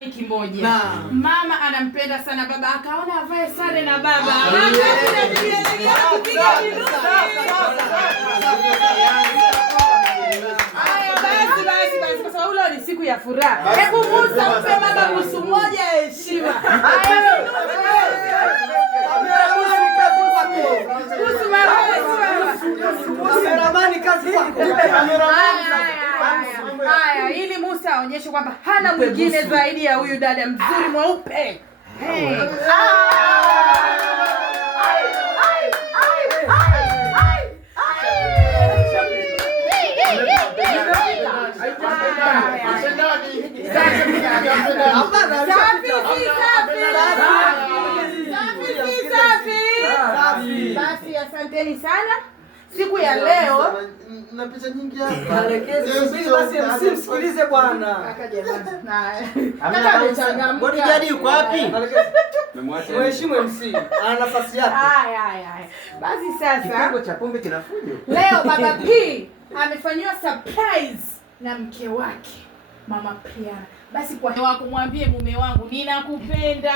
Kimoja. Mama anampenda sana baba, akaona avae sare na baba. Basi kwa sababu leo ni siku ya furaha. Hebu Musa mpe mama busu moja ya heshima. Haya, ili Musa aonyeshe kwamba hana mwingine zaidi ya huyu dada mzuri mweupe. Basi asanteni sana. Siku ya leo na picha nyingi hapa. Basi msimsikilize bwana. Bodyguard yuko wapi? Mheshimu MC. Ana nafasi yake. Haya. Basi sasa Kikombe cha pombe kinafujo. leo Baba P amefanywa surprise na mke wake Mama Priana. Basi kwa wako mwambie mume wangu ninakupenda.